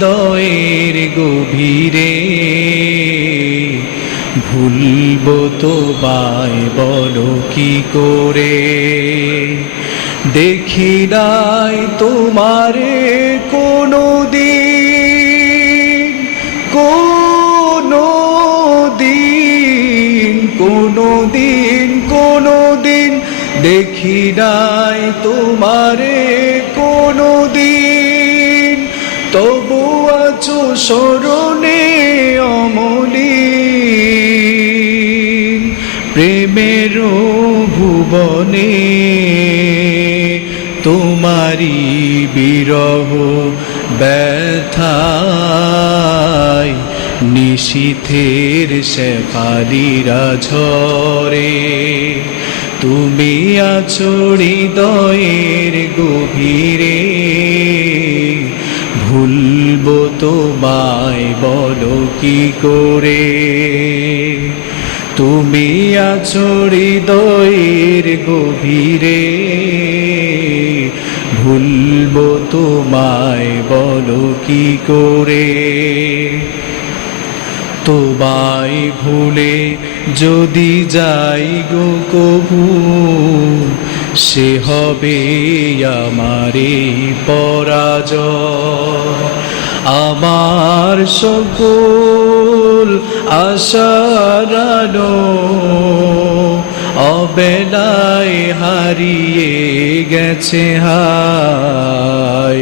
হৃদয়ের গভীরে ভুলবো তোমায় বলো কি করে। দেখি নাই তোমারে কোনো দিন, কোনো দিন, কোনো দিন, কোনো দিন দেখি নাই তোমারে কোনো দিন। তবু আছো স্মরণে অমলিন, প্রেমের ভুবনে তোমারি বিরহ ব্যথায় নিশীথের শেফালিরা ঝরে। তুমি আছো হৃদয়ের গভীরে, ভুলবো তোমায় বলো কি করে। তুমি আছো হৃদয়ের গভীরে, ভুলবো তোমায় বলো কি করে। তোমায় ভুলে যদি যাই গো কভু, সে হবে আমারে পরাজয়। আমার সকল আশার আলো অবেলায় হারিয়ে গেছে হায়,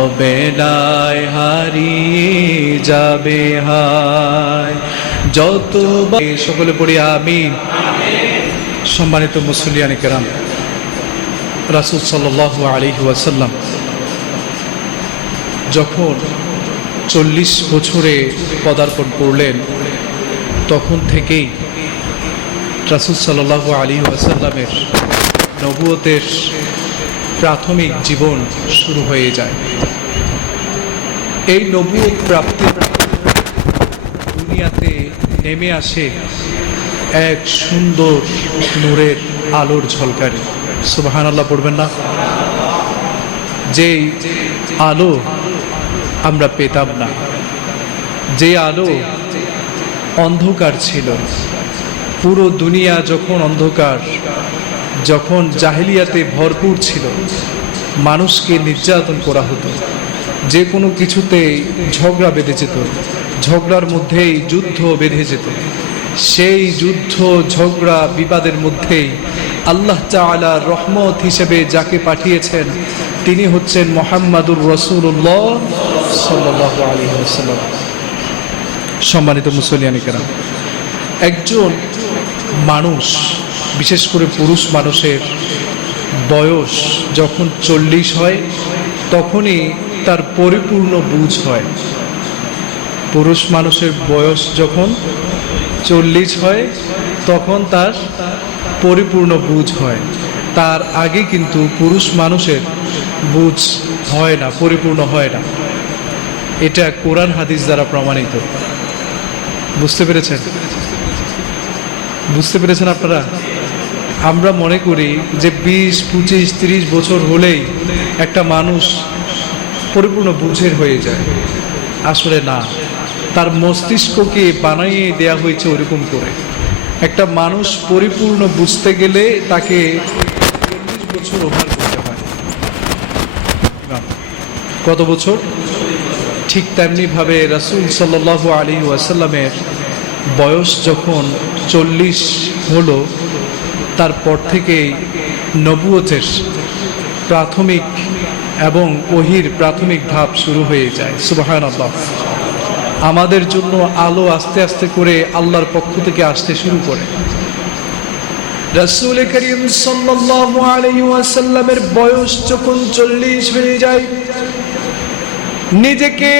অবেলায় হারিয়ে যাবে হায়। যত সকলে পড়ি আমিন। সম্মানিত মুসলিয়ানে কেরাম, রাসূল সাল্লাল্লাহু আলাইহি ওয়াসাল্লাম যখন 40 বছরে পদার্পণ করলেন, তখন থেকেই রাসূল সাল্লাল্লাহু আলাইহি ওয়াসাল্লামের নবুয়তের প্রাথমিক জীবন শুরু হয়ে যায়। এই নবুয়ত প্রাপ্তির দুনিয়াতে নেমে আসে এক সুন্দর নূরের আলোর ঝলকারে। সুবহানাল্লাহ পড়বেন না? যেই আলো আমরা পেতাম না, যে আলো অন্ধকার ছিল, পুরো দুনিয়া যখন অন্ধকার, যখন জাহেলিয়াতে ভরপুর ছিল, মানুষকে নির্যাতন করা হতো, যে কোনো কিছুতে ঝগড়া বেঁধে যেত, ঝগড়ার মধ্যেই যুদ্ধ বেঁধে যেত। সেই যুদ্ধ ঝগড়া বিবাদের মধ্যেই আল্লাহ তাআলা রহমত হিসেবে যাকে পাঠিয়েছেন তিনি হচ্ছেন মুহাম্মাদুর রাসূলুল্লাহ সাল্লাল্লাহু আলাইহি ওয়াসাল্লাম। সম্মানিত মুসলিয়ানে কেরাম, একজন মানুষ, বিশেষ করে পুরুষ মানুষের বয়স যখন 40 হয়, তখনই তার পরিপূর্ণ বুঝ হয়। পুরুষ মানুষের বয়স যখন 40 হয়, তখন তার পরিপূর্ণ বুঝ হয়। তার আগে কিন্তু পুরুষ মানুষের বুঝ হয় না, পরিপূর্ণ হয় না। এটা কোরআন হাদিস দ্বারা প্রমাণিত। বুঝতে পেরেছেন? বুঝতে পেরেছেন আপনারা? আমরা মনে করি যে 20, 25, 30 বছর হলেই একটা মানুষ পরিপূর্ণ বুঝের হয়ে যায়। আসলে না, তার মস্তিষ্ককে বানিয়ে দেয়া হয়েছে ওরকম করে। একটা মানুষ পরিপূর্ণ বুঝতে গেলে তাকে 40 বছর ওভার করতে হয়। কত বছর? ঠিক তেমনিভাবে রাসূল সাল্লাল্লাহু আলাইহি ওয়াসাল্লামের বয়স যখন 40 হলো, তারপর থেকেই নবুয়তের প্রাথমিক এবং ওহির প্রাথমিক ধাপ শুরু হয়ে যায়। সুবহানাল্লাহ। আমাদের জন্য আলো আস্তে আস্তে করে আল্লাহর পক্ষ থেকে আসতে শুরু করে। রাসূল করিম সাল্লাল্লাহু আলাইহি ওয়াসাল্লামের বয়স যখন 40 হয়ে যায়, নিজেকে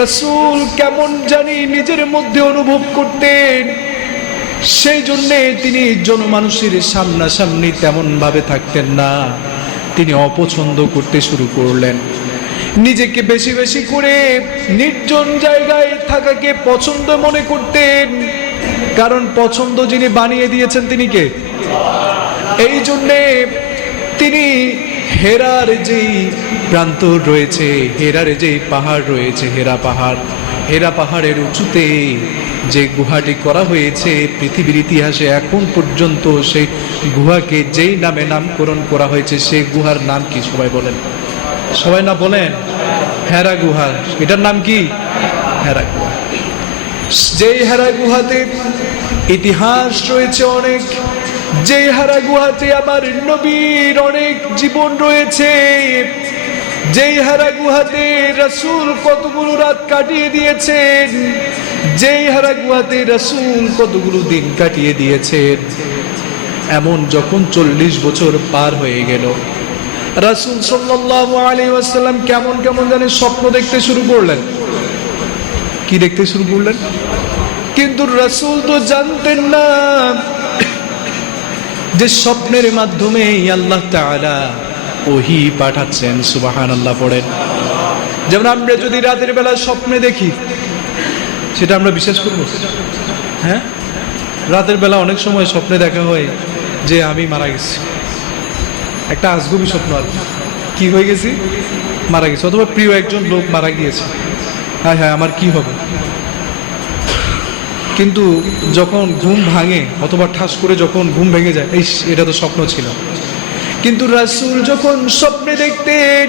রাসূল কেমন জানি নিজের মধ্যে অনুভব করতেন। সেই জন্যে তিনি জনমানুষের সামনাসামনি তেমন ভাবে থাকতেন না, তিনি অপছন্দ করতে শুরু করলেন। নিজেকে বেশি বেশি করে নির্জন জায়গায় থাকাকে পছন্দ মনে করতেন, কারণ পছন্দ যিনি বানিয়ে দিয়েছেন তিনি কে? এই জন্যে তিনি হেরার যেই প্রান্তর রয়েছে, হেরার যেই পাহাড় রয়েছে, হেরা পাহাড়ের উঁচুতে যে গুহাটি করা হয়েছে, পৃথিবীর ইতিহাসে এখন পর্যন্ত সেই গুহাকে যেই নামে নামকরণ করা হয়েছে, সেই গুহার নাম কি সবাই বলেন? সবাই না বলেন? হেরা গুহা। এটার নাম কি? হেরা গুহা। যেই হেরা গুহাতে ইতিহাস রয়েছে অনেক, যেই হেরা গুহাতে আমার নবীর অনেক জীবন রয়েছে, যেই হেরা গুহাতে রাসূল কতগুলো রাত কাটিয়ে দিয়েছেন, যেই হেরা গুহাতে রাসূল কতগুলো দিন কাটিয়ে দিয়েছেন। এমন যখন 40 বছর পার হয়ে গেল, রাসূল সাল্লাল্লাহু আলাইহি ওয়াসাল্লাম কেমন কেমন জানেন স্বপ্ন দেখতে শুরু করলেন। কি দেখতে শুরু করলেন? কিন্তু রাসূল তো জানতেন না যে স্বপ্নের মাধ্যমে আল্লাহ তাআলা ওহী পাঠাচ্ছেন। সুবহানাল্লাহ পড়েন। যেমন আমরা যদি রাতের বেলা স্বপ্নে দেখি, সেটা আমরা বিশ্বাস করব? হ্যাঁ, রাতের বেলা অনেক সময় স্বপ্নে দেখা হয় যে আমি মারা গেছি, একটা আজগুবি স্বপ্ন। আর কি হয়ে গেছি? মারা গেছি, অথবা প্রিয় একজন লোক মারা গিয়েছে। হায় হায়, আমার কি হবে? কিন্তু যখন ঘুম ভাঙে, অথবা ঠাস করে যখন ঘুম ভেঙে যায়, এই এটা তো স্বপ্ন ছিল। কিন্তু রাসূল যখন স্বপ্নে দেখতেন,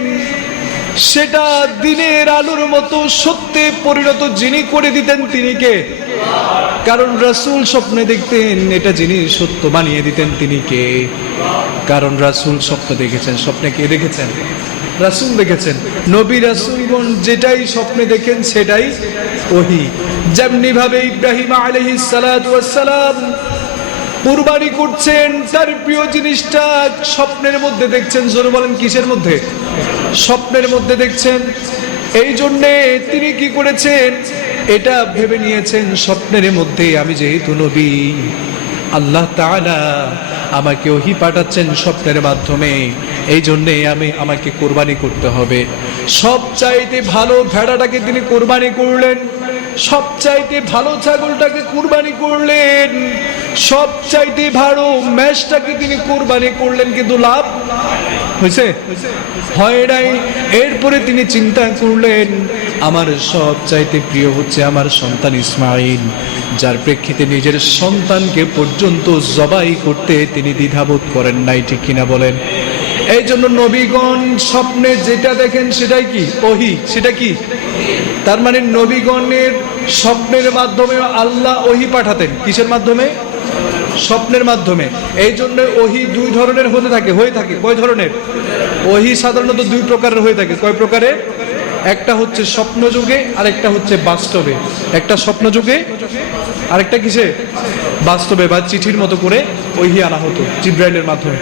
সেটা দিনের আলোর মতো সত্যে পরিণত যিনি করে দিতেন তিনি কে? কারণ রাসূল স্বপ্নে দেখতেন, এটা যিনি সত্য বানিয়ে দিতেন তিনি কে? কারণ রাসূল স্বপ্ন দেখেছেন। স্বপ্নে কে দেখেছেন? রাসূল দেখেছেন। নবী রাসূলগণ যেটাই স্বপ্নে দেখেন সেটাই ওহী। যেমনি ভাবে ইব্রাহিম আলাইহিস সালাতু ওয়াস সালাম কুরবানি করছেন, তার প্রিয় জিনিসটা স্বপ্নের মধ্যে দেখছেন। জোরে বলেন, কিসের মধ্যে? স্বপ্নের মধ্যে দেখছেন। এই জন্যে তিনি কি করেছেন? এটা ভেবে নিয়েছেন স্বপ্নের মধ্যে আমি যেহেতু নবী, আল্লাহ তাআলা আমাকে ওহী পাঠাচ্ছেন স্বপ্নের মাধ্যমে, এই জন্যে আমাকে কোরবানি করতে হবে। সবচাইতে ভালো ভেড়াটাকে তিনি কোরবানি করলেন, সবচাইতে ভালো ছাগলটাকে কুরবানি করলেন, সবচাইতে ভালো মেষটাকে তিনি কুরবানি করলেন, কিন্তু লাভ হয়েছে? হয় নাই। এরপরে তিনি চিন্তা করলেন, আমার সবচাইতে প্রিয় হচ্ছে আমার সন্তান ইসমাঈল, যার প্রেক্ষিতে নিজের সন্তানকে পর্যন্ত জবাই করতে তিনি দ্বিধাবোধ করেন নাই। ঠিক কিনা বলেন? এই জন্য নবীগণ স্বপ্নে যেটা দেখেন সেটাই কি? ওহী। সেটা কি? তার মানে নবীগণের স্বপ্নের মাধ্যমে আল্লাহ ওহী পাঠাতেন। কিসের মাধ্যমে? স্বপ্নের মাধ্যমে। এই জন্য ওহী দুই ধরনের হয়ে থাকে। কয় ধরনের? ওহী সাধারণত দুই প্রকারের হয়ে থাকে। কয় প্রকারে? একটা হচ্ছে স্বপ্ন যুগে, আর একটা হচ্ছে বাস্তবে। একটা স্বপ্ন যুগে, আরেকটা কিসে? বাস্তবে, বা চিঠির মতো করে ওহী আনা হতো জিবরাইলের মাধ্যমে।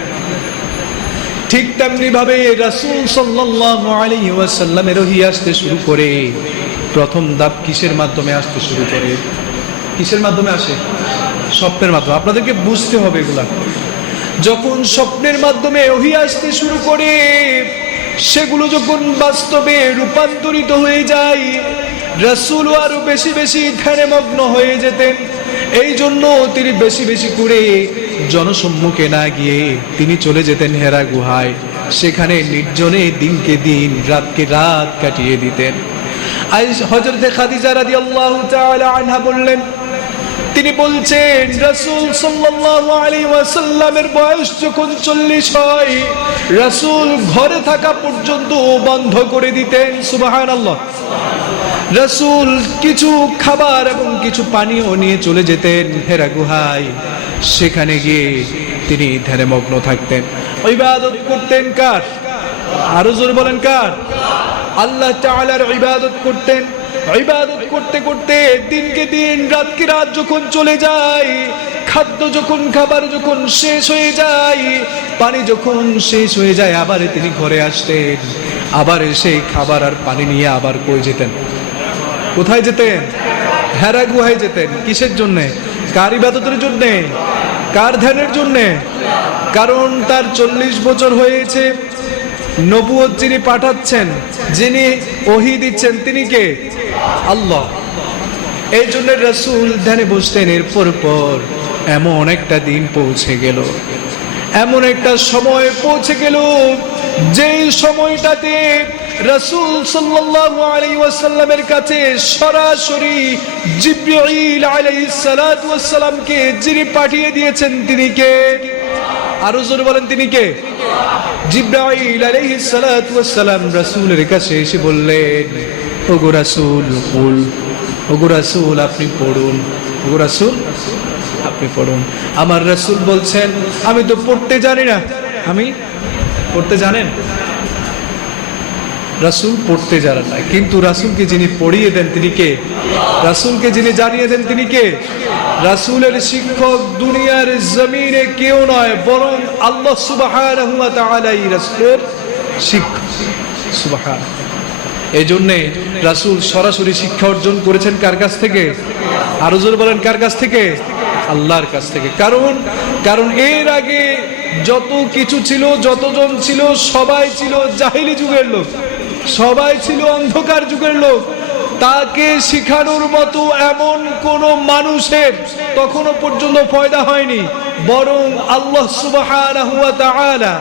ঠিক তেমনি ভাবে রাসূল সাল্লাল্লাহু আলাইহি ওয়াসাল্লামের ওহী আসতে শুরু করে। প্রথম ধাপ কিসের মাধ্যমে আসতে শুরু করে? কিসের মাধ্যমে আসে? স্বপ্নের মাধ্যমে। আপনাদেরকে বুঝতে হবে এগুলা। যখন স্বপ্নের মাধ্যমে ওহী আসতে শুরু করে, সেগুলো যখন বাস্তবে রূপান্তরিত হয়ে যায়, রাসূল আরো বেশি বেশি ধ্যানে মগ্ন হয়ে যেতেন। এই জন্য তিনি বেশি বেশি করে জনসম্মুখে না গিয়ে তিনি চলে যেতেন হেরা গুহায়। সেখানে নির্জনে দিনকে দিন, রাতকে রাত কাটিয়ে দিতেন। হযরতে খাদিজা রাদিয়াল্লাহু তাআলা আনহা বললেন, তিনি বলছেন রাসূল সাল্লাল্লাহু আলাইহি ওয়াসাল্লামের বয়স যখন 40 হয়, রাসূল ঘরে থাকা পর্যন্ত বন্ধ করে দিতেন। সুবহানাল্লাহ। রাসূল কিছু খাবার এবং কিছু পানীয় নিয়ে চলে যেতেন হেরা গুহায়। সেখানে গিয়ে তিনি ধ্যানে মগ্ন থাকতেন, ইবাদত করতেন। কার? আরো জোরে বলেন, কার? আল্লাহ তাআলার ইবাদত করতেন। ইবাদত করতে করতে দিনকে দিন, রাতকে রাত যখন চলে যায়, খাবার যখন শেষ হয়ে যায়, পানি যখন শেষ হয়ে যায়, আবার তিনি ঘরে আসতেন। আবার এসে খাবার আর পানি নিয়ে আবার কই যেতেন? কোথায় যেতেন? হেরা গুহায় যেতেন। কিসের জন্যে? কার ইবাদতের জন্যে? কার ধ্যানের জন্যে? কারণ তার 40 বছর হয়েছে। নবুয়ত যিনি পাঠাচ্ছেন, যিনি ওহী দিচ্ছেন, তিনি কে? আল্লাহ। এই জন্য রাসূল ধ্যানে বসতেন। এরপর এমন একটা দিন পৌঁছে গেল, এমন একটা সময় পৌঁছে গেল যেই সময়টাতে রাসূল সাল্লাল্লাহু আলাইহি ওয়াসাল্লামের কাছে সরাসরি জিবরাইল আলাইহিস সালাতু ওয়াস সালামকে যিনি পাঠিয়ে দিয়েছেন তিনি কে? আরো জোরে বলেন তিনি কে? জিবরাইল আলাইহিস সালাতু ওয়াস সালাম রাসূলের কাছে এসে বললেন, ওগো রাসূল, ওগো রাসূল আপনি পড়ুন, ওগো রাসূল আপনি পড়ুন। আমার রাসূল বলছেন, আমি তো পড়তে জানি না। আমি পড়তে জানেন? রাসূল পড়তে জানেন না, কিন্তু রাসূলকে যিনি পড়িয়ে দেন তিনি কে? রাসূলকে যিনি জানিয়ে দেন তিনি কে? রাসূলের শিক্ষক দুনিয়ার জমিনে কেউ নয়, বরং আল্লাহ সুবহানাহু ওয়া তাআলাই রাসূলের শিক্ষক। সুবহানাল্লাহ। এই জন্যে রাসূল সরাসরি শিক্ষা অর্জন করেছেন কার কাছ থেকে? আরো জোরে বলেন কার কাছ থেকে? আল্লাহর কাছ থেকে। কারণ এর আগে যত কিছু ছিল, যতজন ছিল, সবাই ছিল জাহিলি যুগের লোক, সবাই ছিল অন্ধকার যুগের লোক। তাকে শিখানোর মতো এমন কোন মানুষের তখনো পর্যন্ত পয়দা হয়নি, বরং আল্লাহ সুবহানাহু ওয়া তাআলা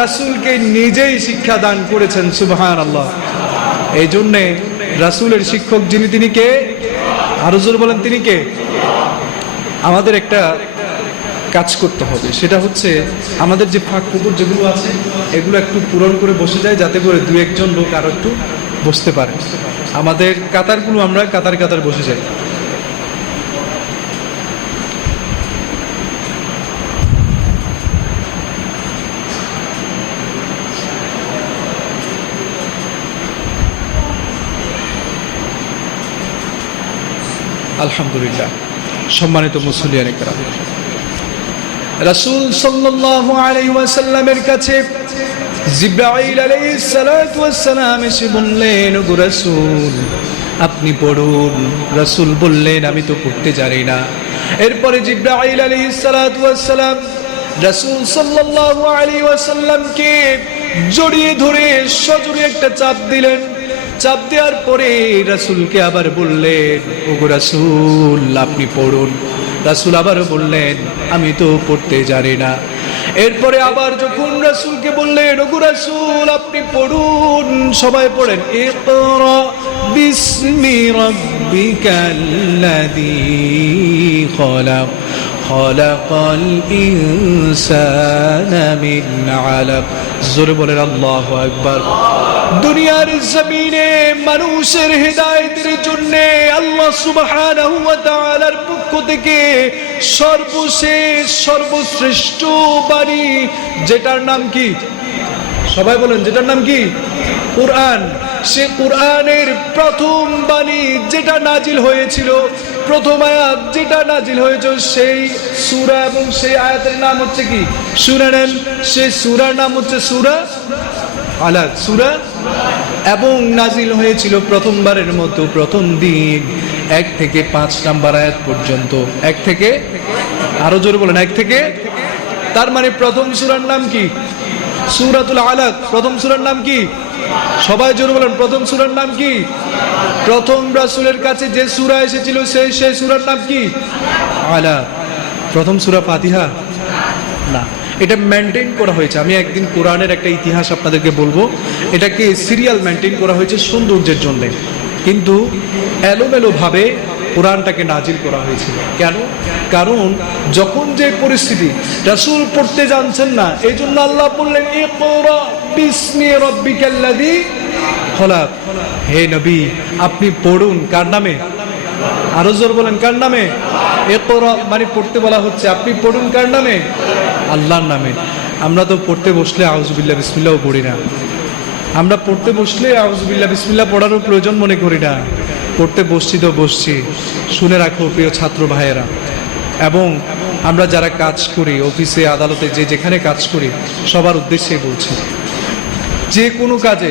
রাসূলকে নিজেই শিক্ষা দান করেছেন। সুবহানাল্লাহ। এই জন্যে রাসূলের শিক্ষক যিনি তিনি কে? আরো জোরে বলেন তিনি কে? আমাদের একটা কাজ করতে হবে, সেটা হচ্ছে আমাদের যে ফাঁক পুকুর যেগুলো আছে এগুলো একটু পূরণ করে বসে যায়, যাতে করে দু একজন লোক আরো একটু বসতে পারে। আমাদের কাতারগুলো আমরা কাতার কাতার বসে যাই। আলহামদুলিল্লাহ। সম্মানিত মুসলিয়ানে কেরাম, রাসূল সাল্লাল্লাহু আলাইহি ওয়াসাল্লামের কাছে জিবরাইল আলাইহিস সালাতু ওয়াস সালাম এসে বললেন, ওগো রাসূল আপনি পড়ুন। রাসূল বললেন, আমি তো পড়তে জানি না। এরপরে জিবরাইল আলাইহিস সালাতু ওয়াস সালাম রাসূল সাল্লাল্লাহু আলাইহি ওয়াসাল্লামকে জড়িয়ে ধরে সজোরে একটা চাপ দিলেন। চাপ দেওয়ার পরে রাসূলকে আবার বললেন, ওগো রাসূল আপনি পড়ুন। রাসূল আবার বললেন, আমি তো পড়তে জানি না। এরপরে আবার যখন রাসূলকে বললেন, ওগো রাসূল আপনি পড়ুন, সবাই পড়েন, ইকরা বিসমি রাব্বিকাল্লাযী খলাক খলাকাল ইনসানা মিন আলাক। জোরে বলেন আল্লাহু আকবার। দুনিয়ার জমিনে মানুষের হেদায়েতের জন্য আল্লাহ সুবহানাহু ওয়া তাআলার পক্ষ থেকে সর্বশেষ সর্বশ্রেষ্ঠ বাণী, যেটার নাম কি? সবাই বলেন, যেটার নাম কি? কুরআন। সে কুরআনের প্রথম বাণী যেটা নাজিল হয়েছিল, প্রথম আয়াত যেটা নাজিল হয়েছিল, সেই সূরা এবং সেই আয়াতের নাম হচ্ছে কি? সূরা নেন। সেই সূরার নাম হচ্ছে সূরা আলাক, সূরা, এবং নাজিল হয়েছিল প্রথমবারের মতো প্রথম দিন 1 থেকে 5 নাম্বার আয়াত পর্যন্ত। 1 থেকে, আরো জোরে বলেন, 1 থেকে। তার মানে প্রথম সূরার নাম কি? সূরাতুল আলাক। প্রথম সূরার নাম কি? সবাই জোরে বলেন, প্রথম সূরার নাম কি? প্রথম রাসূলের কাছে যে সূরা এসেছিল সেই সূরার নাম কি? আলাক। প্রথম সূরা ফাতিহা না, এটা মেনটেন করা হয়েছে। আমি একদিন কোরআনের একটা ইতিহাস আপনাদেরকে বলবো। এটাকে সিরিয়াল মেনটেন করা হয়েছে সৌন্দর্যের জন্য, কিন্তু এলোমেলো ভাবে কোরআনটাকে নাজিল করা হয়েছিল। কেন? কারণ যখন যে পরিস্থিতি, রাসূল পড়তে জানছেন না, এই জন্য আল্লাহ বললেন, ইকরা বিসমি রাব্বিকাল্লাযী খলাক। হে নবী আপনি পড়ুন। কার নামে? আরো জোর বলেন, কার নামে? ইকরা মানে পড়তে বলা হচ্ছে, আপনি পড়ুন কার নামে? আল্লাহর নামে। আমরা তো পড়তে বসলে আউযুবিল্লাহ বিসমিল্লাহও পড়ি না। আমরা পড়তে বসলে আউযুবিল্লাহ বিসমিল্লাহ পড়ারও প্রয়োজন মনে করি না। পড়তে বসছি তো বসছি। শুনে রাখো প্রিয় ছাত্র ভাইয়েরা, এবং আমরা যারা কাজ করি, অফিসে আদালতে, যে যেখানে কাজ করি, সবার উদ্দেশ্যে বলছি, যে কোনো কাজে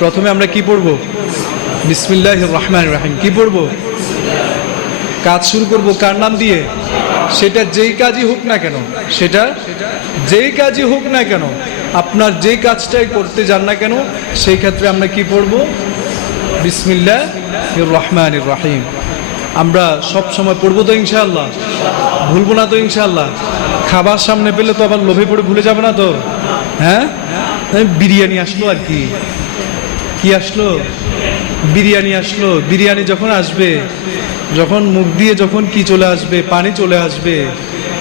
প্রথমে আমরা কি পড়ব? বিসমিল্লাহির রহমানির রহিম। কি পড়ব? কাজ শুরু করব কার নাম দিয়ে? সেটা যেই কাজই হোক না কেন, সেটা যেই কাজই হোক না কেন, আপনার যেই কাজটাই করতে যান না কেন, সেই ক্ষেত্রে আমরা কি পড়ব? বিসমিল্লাহির রহমানির রহিম। আমরা সব সময় পড়বো তো ইনশাআল্লাহ, ভুলবো না তো ইনশাআল্লাহ। খাবার সামনে পেলে তো আবার লোভে পড়ে ভুলে যাবে না তো? হ্যাঁ, বিরিয়ানি আসলো আর কি, কি আসলো? বিরিয়ানি আসলো। বিরিয়ানি যখন আসবে, যখন মুখ দিয়ে যখন কি চলে আসবে, পানি চলে আসবে,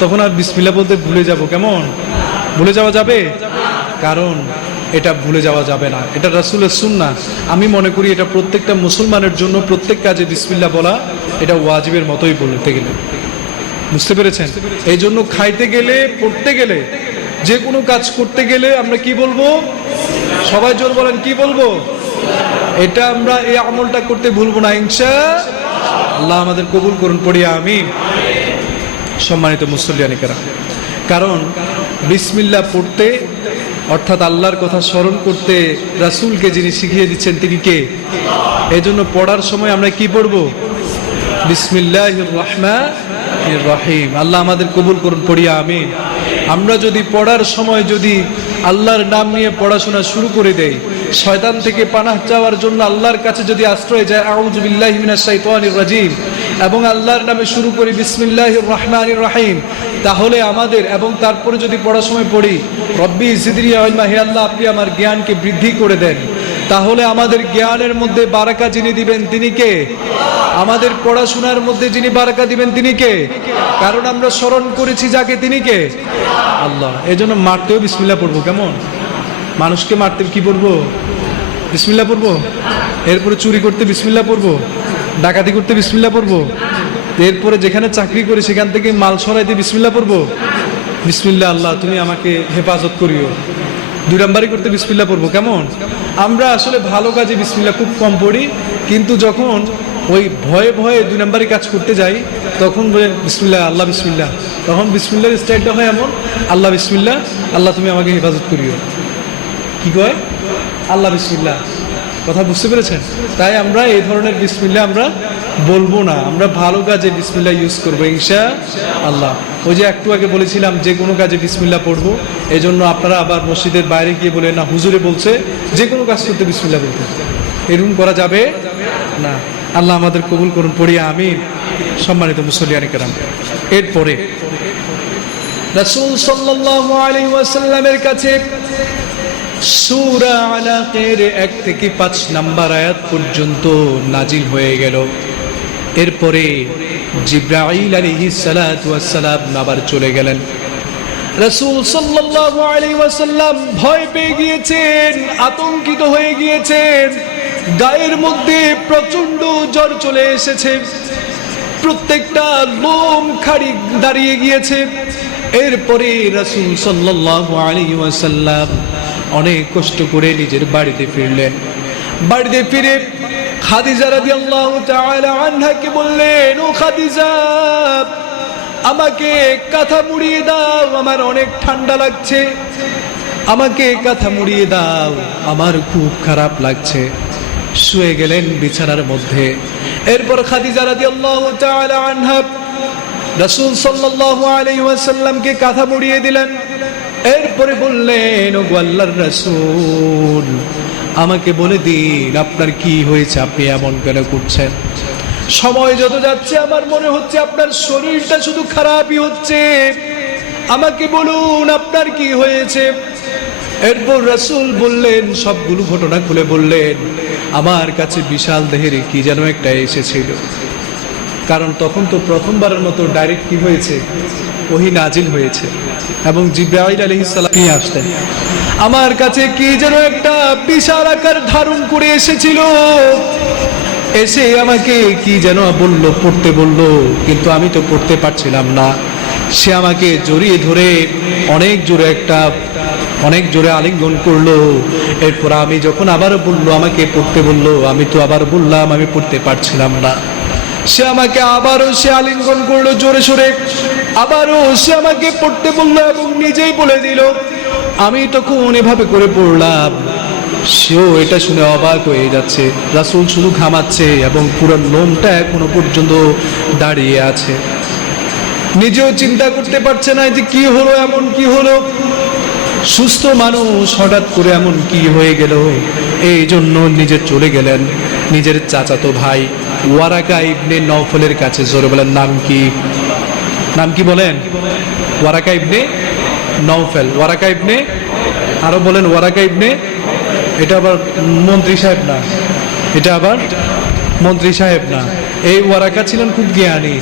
তখন আর বিসমিল্লাহ বলতে ভুলে যাব। কেমন ভুলে যাওয়া যাবে? কারণ এটা ভুলে যাওয়া যাবে না, এটা রাসূলের সুন্নাহ। আমি মনে করি এটা প্রত্যেকটা মুসলমানের জন্য প্রত্যেক কাজে বিসমিল্লাহ বলা এটা ওয়াজিবের মতোই বলতে গেলে। বুঝতে পেরেছেন? এই জন্য খাইতে গেলে, পড়তে গেলে, যে কোনো কাজ করতে গেলে আমরা কি বলবো? সবাই জোর বলেন, কি বলবো? এটা আমরা এই আমলটা করতে ভুলবো না ইনশাআল্লাহ। আমাদের কবুল করুন, পড়ি আমিন। সম্মানিত মুসল্লিয়ানে কেরাম, কারণ বিসমিল্লাহ পড়তে অর্থাৎ আল্লাহর কথা স্মরণ করতে রাসূলকে যিনি শিখিয়ে দিচ্ছেন তিনি কে? এই জন্য পড়ার সময় আমরা কি পড়বো? বিসমিল্লাহির রহমানির রহিম। আল্লাহ আমাদের কবুল করুন, পড়ি আমিন। আমরা যদি পড়ার সময় যদি আল্লাহর নাম নিয়ে পড়াশোনা শুরু করে দেই, শয়তান থেকে পানাহ চাওয়ার জন্য আল্লাহর কাছে যদি আশ্রয় যায়, আউযু বিল্লাহি মিনাশ শাইতানির রাজিম, এবং আল্লাহর নামে শুরু করি বিসমিল্লাহির রহমানির রহিম, তাহলে আমাদের, এবং তারপরে যদি পড়ার সময় পড়ি রব্বি জিদনি ইলমা, হে আল্লাহ আপনি আমার জ্ঞানকে বৃদ্ধি করে দেন, তাহলে আমাদের জ্ঞানের মধ্যে বারাকা যিনি দিবেন তিনি কে? আমাদের পড়াশোনার মধ্যে যিনি বারাকা দিবেন তিনি কে? কারণ আমরা স্মরণ করেছি যাকে, তিনি কে? আল্লাহ। এই জন্য মারতেও বিসমিল্লাহ পড়বো। কেমন? মানুষকে মারতে কি পড়বো? বিসমিল্লাহ পড়বো। এরপরে চুরি করতে বিসমিল্লাহ পড়বো, ডাকাতি করতে বিসমিল্লাহ পড়বো, এরপরে যেখানে চাকরি করি সেখান থেকে মাল সরাইতে বিসমিল্লাহ পড়বো। বিসমিল্লাহ আল্লাহ তুমি আমাকে হেফাজত করিও। 2 নাম্বারই করতে বিসমিল্লাহ পড়বো। কেমন? আমরা আসলে ভালো কাজে বিসমিল্লাহ খুব কম পড়ি, কিন্তু যখন ওই ভয়ে ভয়ে 2 নাম্বারই কাজ করতে যাই তখন বলে বিসমিল্লাহ আল্লাহ বিসমিল্লাহ, তখন বিসমিল্লাহর স্টাইলটা হয় এমন, আল্লাহ বিসমিল্লাহ, আল্লাহ তুমি আমাকে হেফাজত করিও। কি কয়? আল্লাহ বিসমিল্লাহ। কথা বুঝতে পেরেছেন? তাই আমরা এই ধরনের বিসমিল্লাহ আমরা বলবো না, আমরা ভালো কাজে বিসমিল্লাহ ইউজ করবো ইনশাআল্লাহ। ওই যে একটু আগে বলেছিলাম যে কোনো কাজে বিসমিল্লাহ পড়বো, এই জন্য আপনারা আবার মসজিদের বাইরে গিয়ে বলে না হুজুরে বলছে যে কোনো কাজ করতে বিসমিল্লাহ বলতে, এরকম করা যাবে না। আল্লাহ আমাদের কবুল করুন, পড়ি আমিন। সম্মানিত মুসল্লিয়ানে কেরাম, এরপরে রাসূল সাল্লাল্লাহু আলাইহি ওয়াসাল্লামের কাছে সূরা আলাকের 1 থেকে 5 নাম্বার আয়াত পর্যন্ত নাজিল হয়ে গেল। এরপরে জিবরাইল আলাইহিস সালাতু ওয়াস সালাম আবার চলে গেলেন। রাসূল সাল্লাল্লাহু আলাইহি ওয়াসাল্লাম ভয় পেয়ে গিয়েছেন, আতঙ্কিত হয়ে গিয়েছেন, গায়ের মধ্যে প্রচন্ড জ্বর চলে এসেছে, প্রত্যেকটা লোম খাড়ি দাঁড়িয়ে গিয়েছে। এরপরে রাসূল সাল্লাল্লাহু আলাইহি ওয়াসাল্লাম অনেক কষ্ট করে নিজের বাড়িতে ফিরলেন। বাড়িতে ফিরে খাদিজা রাদিয়াল্লাহু তাআলা আনহাকে বললেন, ও খাদিজা আমাকে কাঁথা মুড়িয়ে দাও, আমার অনেক ঠান্ডা লাগছে, আমাকে কাঁথা মুড়িয়ে দাও, আমার খুব খারাপ লাগছে। শুয়ে গেলেন বিছানার মধ্যে। এরপর খাদিজা রাদিয়াল্লাহু তাআলা আনহা রাসূল সাল্লাল্লাহু আলাইহি ওয়াসাল্লামকে কাঁথা মুড়িয়ে দিলেন। এরপরে বললেন, ও আল্লাহর রাসূল আমাকে বলে দিন আপনার কি হয়েছে, আপনি এমন কেন করছেন? সময় যত যাচ্ছে আমার মনে হচ্ছে আপনার শরীরটা শুধু খারাপই হচ্ছে, আমাকে বলুন আপনার কি হয়েছে। এরপর রাসূল বললেন, সবগুলো ঘটনা খুলে বললেন। আমার কাছে বিশাল দেহের কি যেন একটা এসেছিল, কারণ তখন তো প্রথমবারের মতো ডাইরেক্ট কি হয়েছে, ওহী নাজিল হয়েছে, এবং জিবরাইল আলাইহিস সালাম নিয়ে আসলেন। আমার কাছে কি যেন একটা বিশাল আকার ধারণ করে এসেছিল, এসে আমাকে কি যেন বলল, পড়তে বলল, কিন্তু আমি তো পড়তে পারছিলাম না। সে আমাকে জড়িয়ে ধরে অনেক জোরে আলিঙ্গন করলো। এরপর আমি যখন আবারও বললো, আমাকে পড়তে বললো, আমি তো আবার বললাম আমি পড়তে পারছিলাম না। সে আমাকে আবারও সে আলিঙ্গন করলো জোরে সোরে, আবারও সে আমাকে পড়তে বললো এবং নিজেই বলে দিল। আমি তখন এভাবে করে পড়লাম। সেও এটা শুনে অবাক হয়ে যাচ্ছে। রাসূল শুধু ঘামাচ্ছে এবং পুরো লোমটা এখনো পর্যন্ত দাঁড়িয়ে আছে। নিজেও চিন্তা করতে পারছে না যে কি হলো, এমন কি হলো, সুস্থ মানুষ হঠাৎ করে এমন কি হয়ে গেল। এই জন্য নিজে চলে গেলেন নিজের চাচাতো ভাই ওয়ারাকা ইবনে নওফলের কাছে। জোরে বলেন নাম কি? নাম কি বলেন? Waraqa ibn Nawfal. Waraqa ibn, আরো বলেন ওয়ারাকা ইবনে। এটা আবার মন্ত্রী সাহেব না, এটা আবার মন্ত্রী সাহেব না। এই ওয়ারাকা ছিলেন খুব জ্ঞানী।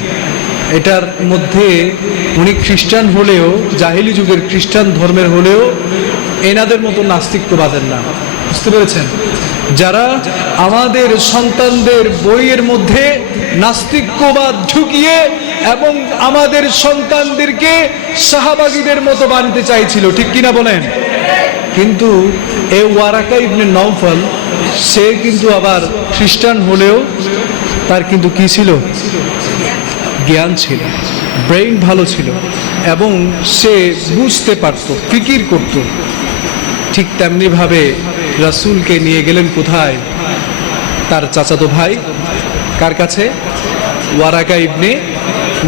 এটার মধ্যে উনি খ্রিস্টান হলেও, জাহিলি যুগের খ্রিস্টান ধর্মের হলেও এনাদের মতো নাস্তিক্যবাদের না। বুঝতে পেরেছেন? যারা আমাদের সন্তানদের বইয়ের মধ্যে নাস্তিক্যবাদ ঢুকিয়ে এবং আমাদের সন্তানদেরকে সাহাবাগীদের মতো বানাতে চাইছিল, ঠিক কিনা বলেন? কিন্তু এই ওয়ারাকা ইবনে নওফল সে কিন্তু আবার খ্রিস্টান হলেও তার কিন্তু কি ছিল? জ্ঞান ছিল, ব্রেইন ভালো ছিল এবং সে বুঝতে পারত, ফিকির করত। ঠিক তেমনি ভাবে রাসূলকে নিয়ে গেলেন কোথায়? তার চাচাতো ভাই কার কাছে? ওয়ারাকা ইবনে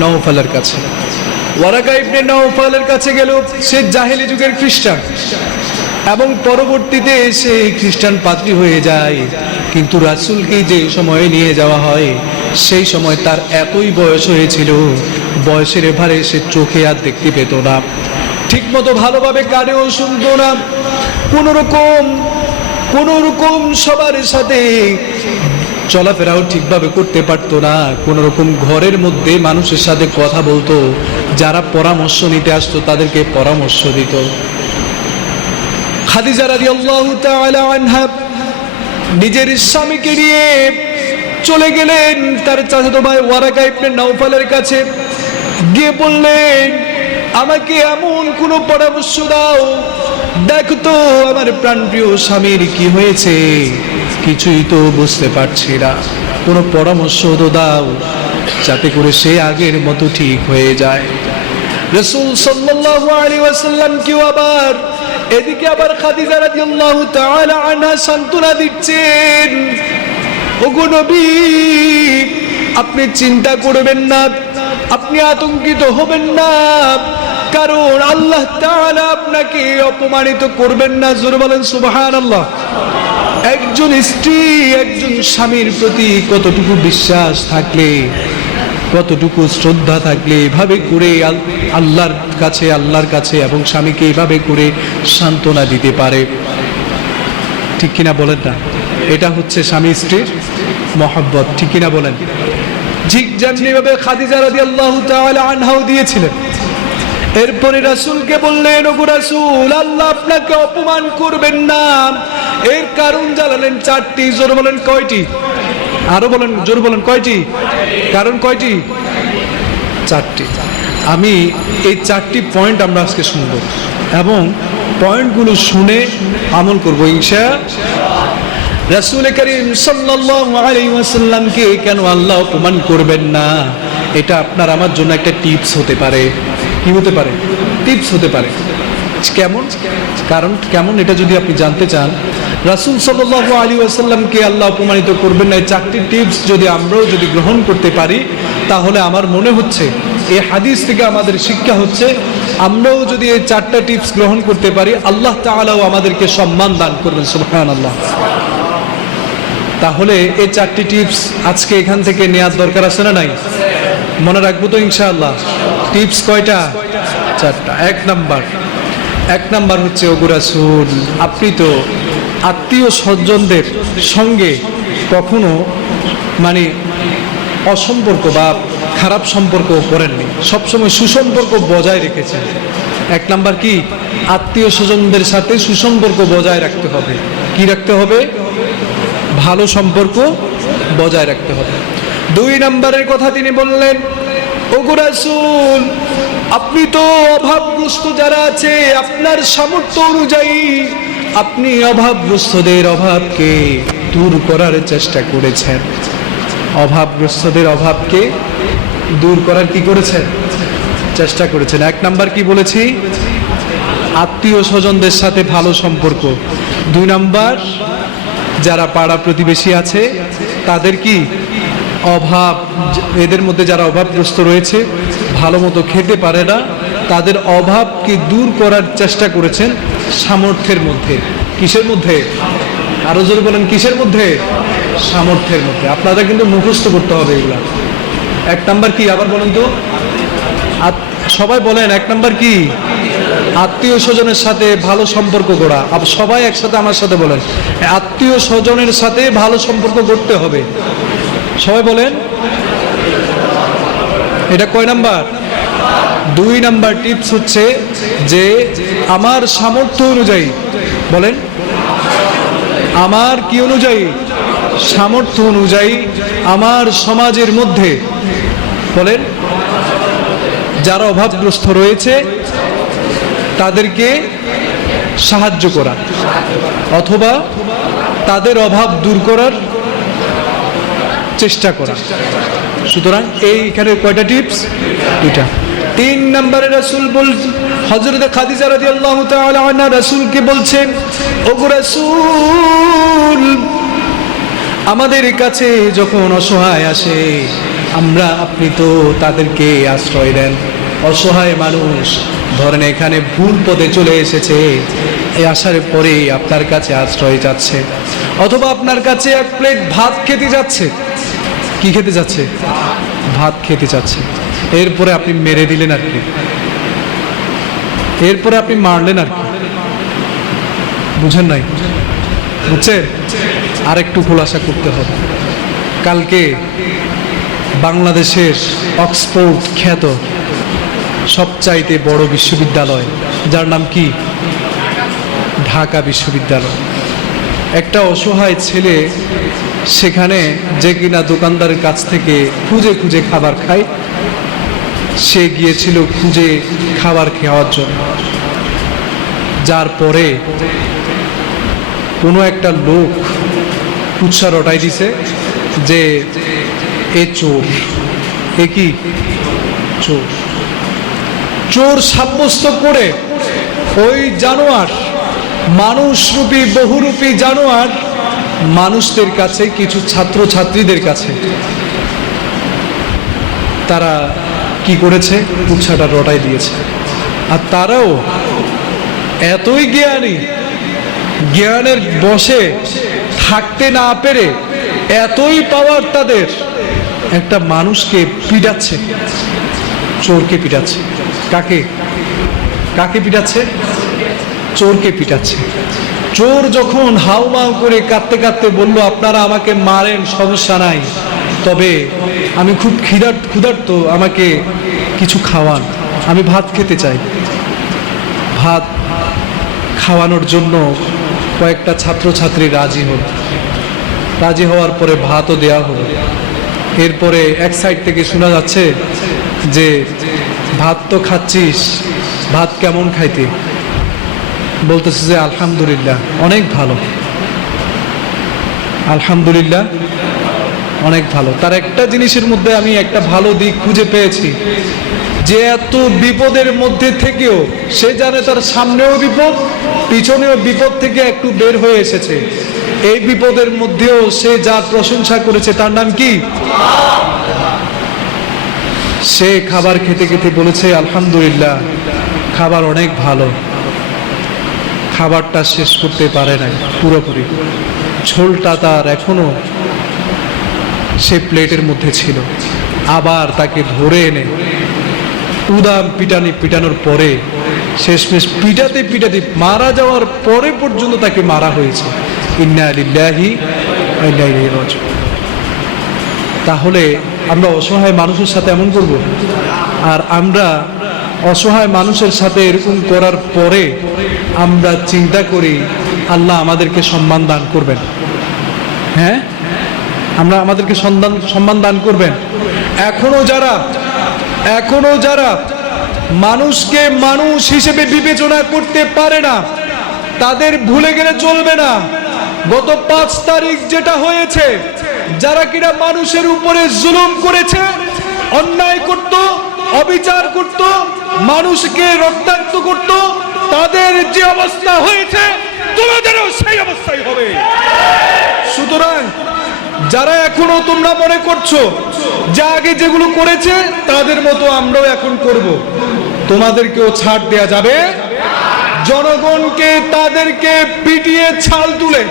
নওফলের কাছে। ওয়ারাকা ইবনে নওফলের কাছে গেল। সে জাহেলি যুগের খ্রিস্টান এবং পরবর্তীতে সে খ্রিস্টান পাদ্রী হয়ে যায়। কিন্তু রাসূলকে যে সময়ে নিয়ে যাওয়া হয় সেই সময় তার এতই বয়স হয়েছিল, বয়সের এভারে সে চোখে আর দেখতে পেত না, ঠিক মতো ভালোভাবে কানেও শুনতো না, কোনো রকম সবার সাথে চলাফেরাও ঠিকভাবে করতে পারতো না। কোন রকম ঘরের মধ্যে মানুষের সাথে কথা বলতো, যারা পরামর্শ নিতে আসতো তাদেরকে পরামর্শ দিত। খাদিজা রাদিয়াল্লাহু তাআলা আনহা নিজের স্বামীকে নিয়ে চলে গেলেন তার চাচাতো ভাই ওয়ারাকা ইবনে নওফলের কাছে। গিয়ে বললেন, আমাকে এমন কোন পরামর্শ দাও, দেখো তো আমার প্রাণপ্রিয় স্বামীর কি হয়েছে, কিছুই তো বুঝতে পারছি না, কোনো পরামর্শ তো দাও যাতে করে সে আগের মতো ঠিক হয়ে যায়। রাসূল সাল্লাল্লাহু আলাইহি ওয়াসাল্লাম কেউ আবার এদিকে আবার খাদিজা রাদিয়াল্লাহু তাআলা আনহা সান্ত্বনা দিচ্ছেন, ওগো নবী আপনি চিন্তা করবেন না, আপনি আতঙ্কিত হবেন না, কারণ আল্লাহ তাআলা আপনাকে অপমানিত করবেন না। জোরে বলেন সুবহানাল্লাহ। একজন স্ত্রী একজন স্বামীর প্রতি কতটুকু বিশ্বাস থাকলে, কতটুকু শ্রদ্ধা থাকলে এভাবে করে আল্লাহর কাছে এবং স্বামীকে এভাবে করে সান্ত্বনা দিতে পারে, ঠিক কিনা বলেন না? এটা হচ্ছে স্বামী স্ত্রীর মহব্বত, ঠিক কিনা বলেন? ঠিক যেমনিভাবে খাদিজা রাদিয়াল্লাহু তাআলা আনহাও দিয়েছিলেন। এরপরে রাসূলকে বললেন, ওগো রাসূল আল্লাহ আপনাকে অপমান করবেন না। এর কারণ জানালেন চারটি। জোর বলেন কয়টি? আরো বলেন, জোর বলেন কয়টি? কারণ কয়টি? চারটি। আমি এই চারটি পয়েন্ট আমরা আজকে শুনবো এবং পয়েন্টগুলো শুনে আমল করবো ইনশাআল্লাহ। রাসূল করিম সাল্লাল্লাহু আলাইহি ওয়াসাল্লামকে কেন আল্লাহ অপমান করবেন না, এটা আপনার আমার জন্য একটা টিপস হতে পারে। কি হতে পারে? টিপস হতে পারে। কেমন? কারণ কেমন এটা যদি আপনি জানতে চান, রাসূল সাল্লাল্লাহু আলাইহি ওয়াসাল্লামকে আল্লাহ অপমানিত করবেন না, এই চারটি টিপস যদি আমরাও যদি গ্রহণ করতে পারি, তাহলে আমার মনে হচ্ছে এই হাদিস থেকে আমাদের শিক্ষা হচ্ছে, আমরাও যদি এই চারটা টিপস গ্রহণ করতে পারি আল্লাহ তাআলাও আমাদেরকে সম্মান দান করবেন। সুবহানাল্লাহ। তাহলে এই চারটি টিপস আজকে এখান থেকে নেওয়ার দরকার আছে না নাই? মনে রাখবো তো ইনশাআল্লাহ। টিপস কয়টা? চারটা। এক নাম্বার হচ্ছে, ওগো রাসূল আপনি তো আত্মীয় স্বজনদের সঙ্গে কখনো অসম্পর্ক বা খারাপ সম্পর্ক করেননি, সবসময় সুসম্পর্ক বজায় রেখেছেন। এক নাম্বার কি? আত্মীয় স্বজনদের সাথে সুসম্পর্ক বজায় রাখতে হবে। কি রাখতে হবে? ভালো সম্পর্ক বজায় রাখতে হবে। 2 নম্বরের কথা তিনি বললেন, ওগো রাসূল আপনি তো অভাবগ্রস্ত যারা আছে আপনার সামর্থ্য অনুযায়ী আপনি অভাবগ্রস্তদের অভাবকে দূর করার চেষ্টা করেছেন। অভাবগ্রস্তদের অভাবকে দূর করার কি করেছেন? চেষ্টা করেছেন। 1 নাম্বার কি বলেছি? আত্মীয় স্বজনদের সাথে ভালো সম্পর্ক। 2 নাম্বার যারা পাড়া প্রতিবেশী আছে তাদের কি অভাব, এদের মধ্যে যারা অভাবগ্রস্ত রয়েছে, ভালো মতো খেতে পারে না, তাদের অভাবকে দূর করার চেষ্টা করেছেন সামর্থ্যের মধ্যে। কিসের মধ্যে? আরো জোরে বলেন, কিসের মধ্যে? সামর্থ্যের মধ্যে। আপনাদের কিন্তু মুখস্থ করতে হবে এগুলা। 1 নাম্বার কি আবার বলেন তো? সবাই বলেন 1 নাম্বার কি? আত্মীয় স্বজনের সাথে ভালো সম্পর্ক গড়া। সবাই একসাথে আমার সাথে বলেন, আত্মীয় স্বজনের সাথে ভালো সম্পর্ক গড়তে হবে। সবাই বলেন। এটা কয় নাম্বার? 2 নাম্বার টিপস হচ্ছে যে আমার সামর্থ্য অনুযায়ী, বলেন আমার কি অনুযায়ী? সামর্থ্য অনুযায়ী আমার সমাজের মধ্যে, বলেন, যারা অভাবগ্রস্ত রয়েছে তাদেরকে সাহায্য করা অথবা তাদের অভাব দূর করার চেষ্টা করা। সুতরাং এইখানে কয়টা টিপস? 2টা। 3 নম্বরে রাসূল হযরত খাদিজা রাদিয়াল্লাহু তাআলা আনহা রাসূলকে বলছেন, ওগো রাসূল, আমাদের কাছে যখন অসহায় আসে আপনি তো তাদেরকে আশ্রয় দেন। অসহায় মানুষ ধরেন এখানে ভুল পথে চলে এসেছে, এই আসার পরে আপনার কাছে আশ্রয় যাচ্ছে, অথবা আপনার কাছে 1 প্লেট ভাত খেতে যাচ্ছে। কি খেতে যাচ্ছে? ভাত খেতে যাচ্ছে। এরপরে আপনি মেরে দিলেন আর কি, এরপরে আপনি মারলেন আর কি। বুঝেন নাই? বুঝছেন? আর একটু খোলাসা করতে হবে। কালকে বাংলাদেশের অক্সফোর্ড খ্যাত সবচাইতে বড় বিশ্ববিদ্যালয়, যার নাম কি? ঢাকা বিশ্ববিদ্যালয়। একটা অসহায় ছেলে সেখানে যে কিনা দোকানদারের কাছ থেকে খুঁজে খুঁজে খাবার খায়, সে গিয়েছিল খুঁজে খাবার খাওয়ার জন্য। যার পরে কোনো একটা লোক কুৎসা রটাই দিছে যে এ চোর, এ কি চোর। চোর সাব্যস্ত করে ওই জানোয়ার, মানুষরূপী বহুরূপী জানোয়ার মানুষদের কাছে, কিছু ছাত্রছাত্রীদের কাছে তারা কি করেছে? কুৎসাটা রটাই দিয়েছে। আর তারাও এতই জ্ঞানী, জ্ঞানের বশে থাকতে না পেরে এতই পাওয়ার তাদের, একটা মানুষকে পিটাচ্ছে, চোরকে পিটাচ্ছে। কাকে? কাকে পিটাচ্ছে? চোরকে পিটাচ্ছে। চোর যখন হাউমাউ করে কাঁদতে কাঁদতে বলল, আপনারা আমাকে মারেন, সমস্যা নাই, তবে আমি খুব ক্ষুধার্ত, আমাকে কিছু খাওয়ান, আমি ভাত খেতে চাই। ভাত খাওয়ানোর জন্য কয়েকটা ছাত্রছাত্রী রাজি হল। রাজি হওয়ার পরে ভাতও দেওয়া হলো। এরপরে এক সাইড থেকে শোনা যাচ্ছে যে ভাত তো খাচ্ছিস, ভাত কেমন খাইতে? বলতেছে যে আলহামদুলিল্লাহ, অনেক ভালো, আলহামদুলিল্লাহ অনেক ভালো। তার একটা জিনিসের মধ্যে আমি একটা ভালো দিক খুঁজে পেয়েছি, যে এত বিপদের মধ্যে থেকেও সে জানে তার সামনেও বিপদ, পিছনেও বিপদ থেকে একটু বের হয়ে এসেছে। এই বিপদের মধ্যেও সে যার প্রশংসা করেছে তার নাম কি? সে খাবার খেতে খেতে বলেছে আলহামদুলিল্লাহ, খাবার অনেক ভালো। খাবারটা শেষ করতে পারে নাই পুরোপুরি, ঝোলটা তার এখনো সে প্লেটের মধ্যে ছিল। আবার তাকে ধরে এনে উদাম পিটানোর পরে, শেষমেশ পিটাতে পিটাতে মারা যাওয়ার পরে পর্যন্ত তাকে মারা হয়েছে। ইন্না লিল্লাহি ওয়া ইন্না ইলাইহি রাজিউন। তাহলে আমরা অসহায় মানুষের সাথে এমন করব? আর আমরা অসহায় মানুষের সাথে এরকম করার পরে আমরা চিন্তা করি আল্লাহ আমাদেরকে সম্মান দান করবেন। হ্যাঁ, আমরা আমাদেরকে সম্মান দান করবেন। এখনো যারা মানুষকে মানুষ হিসেবে বিবেচনা করতে পারে না, তাদের ভুলে গেলে চলবে না। গত 5 তারিখ যেটা হয়েছে, যারা কিনা মানুষের উপরে জুলুম করেছে, অন্যায় করত, অবিচার করত, মানুষকে রক্তাক্ত করত, তাদের যে অবস্থা হয়েছে তোমাদেরও সেই অবস্থাই হবে। সুতরাং যারা এখনো তোমরা মনে করছো যে আগে যেগুলো করেছে তাদের মতো আমরাও এখন করব, তোমাদেরকেও ছাড় দেয়া যাবে। জনগণকে তাদেরকে পিটিয়ে ছাল তুলে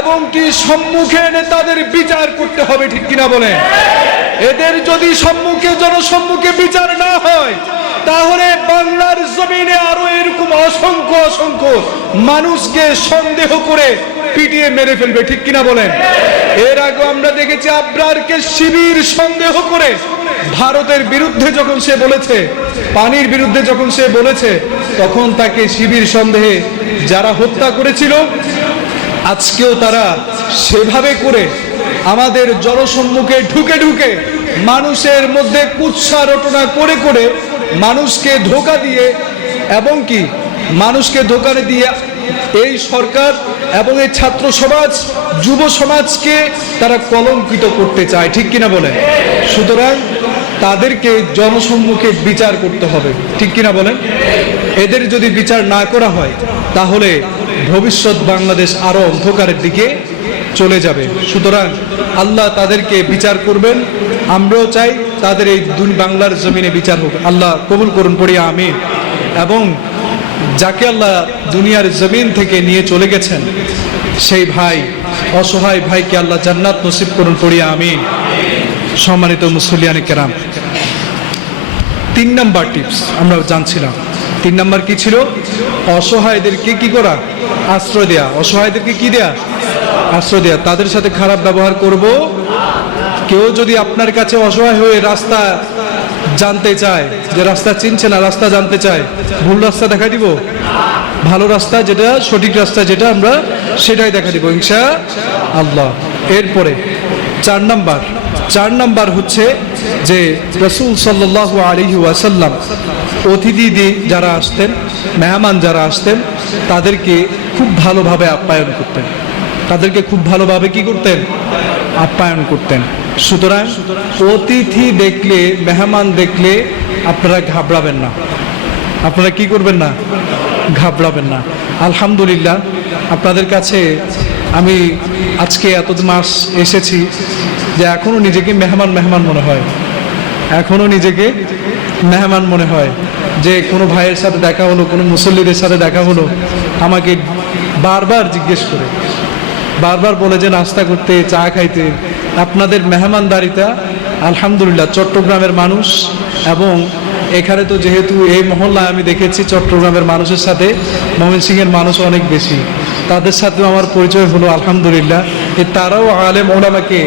এবং কি সম্মুখে এনে তাদের বিচার করতে হবে, ঠিক কিনা বলেন? এদের যদি জনসম্মুখে বিচার না হয় তাহলে বাংলার জমিনে আরো এরকম অসংখ্য অসংখ্য মানুষকে সন্দেহ করে পিটিয়ে মেরে ফেলবে, ঠিক কিনা বলেন? এর আগে আমরা দেখেছি আবরারকে শিবির সন্দেহ করে ভারতের বিরুদ্ধে যখন সে বলেছে, পানির বিরুদ্ধে যখন সে বলেছে, তখন তাকে শিবির সন্দেহে যারা হত্যা করেছিল, আজকেও তারা সেভাবে করে আমাদের জনসম্মুখে ঢুকে ঢুকে মানুষের মধ্যে কুৎসা রটনা করে করে মানুষকে ধোঁকা দিয়ে এবং কি মানুষকে ধোঁকা দিয়ে এই সরকার এবং এই ছাত্র সমাজ, যুব সমাজকে তারা কলঙ্কিত করতে চায়, ঠিক কিনা বলেন? সুতরাং তাদেরকে জনসম্মুখে বিচার করতে হবে, ঠিক কিনা বলেন? এদের যদি বিচার না করা হয় তাহলে ভবিষ্যৎ বাংলাদেশ আরো অন্ধকারের দিকে চলে যাবে। সুতরাং আল্লাহ তাদেরকে বিচার করবেন, আমরাও চাই তাদের এই বাংলার জমিনে বিচার হোক। আল্লাহ কবুল করুন, পড়ি আমিন। এবং যাকে আল্লাহ দুনিয়ার জমিন থেকে নিয়ে চলে গেছেন সেই ভাই, অসহায় ভাইকে আল্লাহ জান্নাত নসিব করুন, পড়ি আমিন। সম্মানিত মুসল্লিয়ানে কেরাম, 3 নাম্বার টিপস আমরা জানছিলাম। 3 নাম্বার কি ছিল? অসহায়দেরকে কি করা? আশ্রয় দেয়া। অসহায়দেরকে কি দেয়া? আশ্রয় দেয়া। তাদের সাথে খারাপ ব্যবহার করব। কেউ যদি আপনার কাছে অসহায় হয়ে রাস্তা জানতে চায়, যে রাস্তা চিনছে না, রাস্তা জানতে চায়, ভুল রাস্তা দেখা দিব? ভালো রাস্তা যেটা, সঠিক রাস্তা যেটা, আমরা সেটাই দেখা দিব ইনশাআল্লাহ। এরপরে 4 নাম্বার হচ্ছে যে রাসূল সাল্লাল্লাহু আলাইহি ওয়াসাল্লাম অতিথি যারা আসতেন, মেহমান যারা আসতেন, তাদেরকে খুব ভালোভাবে আপ্যায়ন করতেন। তাদেরকে খুব ভালোভাবে কি করতেন? আপ্যায়ন করতেন। সুতরাং অতিথি দেখলে, মেহমান দেখলে আপনারা ঘাবড়াবেন না। আপনারা কি করবেন না? ঘাবড়াবেন না। আলহামদুলিল্লাহ, আপনাদের কাছে আমি আজকে এত মাস এসেছি যে এখনো নিজেকে মেহমান মনে হয়। এখনো নিজেকে মেহমান মনে হয় যে কোনো ভাইয়ের সাথে দেখা হলো, কোনো মুসল্লিদের সাথে দেখা হলো, আমাকে বারবার জিজ্ঞেস করে, বারবার বলে যে নাস্তা করতে, চা খাইতে। আপনাদের মেহমানদারিতা আলহামদুলিল্লাহ চট্টগ্রামের মানুষ, এবং এখানে তো যেহেতু এই মহল্লায় আমি দেখেছি চট্টগ্রামের মানুষের সাথে ময়মনসিংহের মানুষ অনেক বেশি, তাদের সাথেও আমার পরিচয় হলো আলহামদুলিল্লাহ। তারাও আলেম ওলামাকে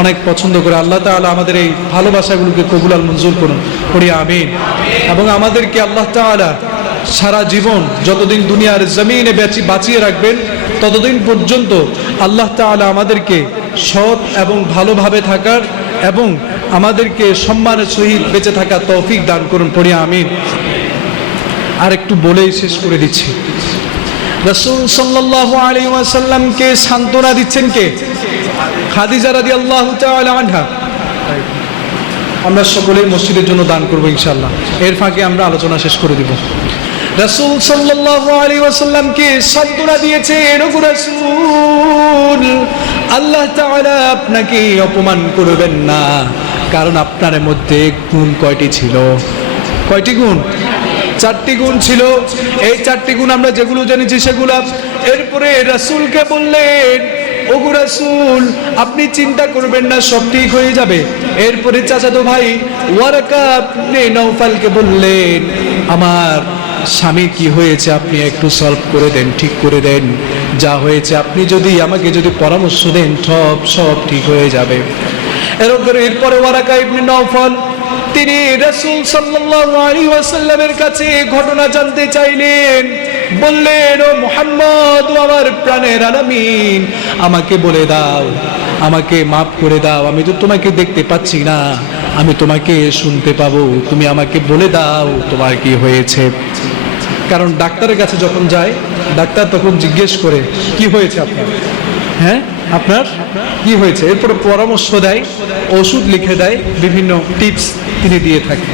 অনেক পছন্দ করে। আল্লাহ তাআলা আমাদের এই ভালোবাসাগুলোকে কবুল আর মঞ্জুর করুন, পড়ি আমিন। এবং আমাদেরকে আল্লাহ তাআলা সারা জীবন যতদিন দুনিয়ার জমিনে বাঁচিয়ে রাখবেন ততদিন পর্যন্ত আল্লাহ তাআলা আমাদেরকে সৎ এবং ভালোভাবে থাকার এবং আমাদেরকে সম্মানের সহিত বেঁচে থাকার তৌফিক দান করুন, পড়ি আমিন। আর একটু বলেই শেষ করে দিচ্ছি। রাসূল সাল্লাল্লাহু আলাইহি ওয়াসাল্লামকে সান্ত্বনা দিচ্ছেন কে? খাদিজা রাদিয়াল্লাহু তাআলা আনহা। আমরা সকলেই মসজিদের জন্য দান করব ইনশাআল্লাহ। এর ফাঁকে আমরা আলোচনা শেষ করে দিব। রাসূল সাল্লাল্লাহু আলাইহি ওয়াসাল্লামকে সান্ত্বনা দিয়েছেন, ওগো রাসূল, আল্লাহ তাআলা আপনাকে অপমান করবেন না, কারণ আপনার মধ্যে গুণ কয়টি ছিল? কয়টি গুণ? 4টি গুণ ছিল। এই 4টি গুণ আমরা যেগুলো জেনেছি সেগুলো। এরপরে রাসূলকে বললেন, ওগো রাসূল, আপনি চিন্তা করবেন না, সব ঠিক হয়ে যাবে। এরপরে চাচাতো ভাই ওয়ারাকা ইবনে নওফালকে বললেন, আমার স্বামী কি হয়েছে আপনি একটু সলভ করে দেন, ঠিক করে দেন, যা হয়েছে আপনি আমাকে যদি পরামর্শ দেন সব ঠিক হয়ে যাবে। এরপরে ওয়ারাকা ইবনে নওফাল তিনি রাসূল সাল্লাল্লাহু আলাইহি ওয়াসাল্লামের কাছে ঘটনা জানতে চাইলেন। বললেন, ও মুহাম্মদ, ও আমার প্রাণের আলামিন, আমাকে বলে দাও, আমাকে মাফ করে দাও, আমি তো তোমাকে দেখতে পাচ্ছি না, আমি তোমাকে শুনতে পাবো, তুমি আমাকে বলে দাও তোমার কি হয়েছে। কারণ ডাক্তারের কাছে যখন যায়, ডাক্তার তখন জিজ্ঞেস করে কি হয়েছে আপনার, হ্যাঁ আপনার কি হয়েছে। এরপরে পরামর্শ দেয়, ওষুধ লিখে দেয়, বিভিন্ন টিপস তিনি দিয়ে থাকেন।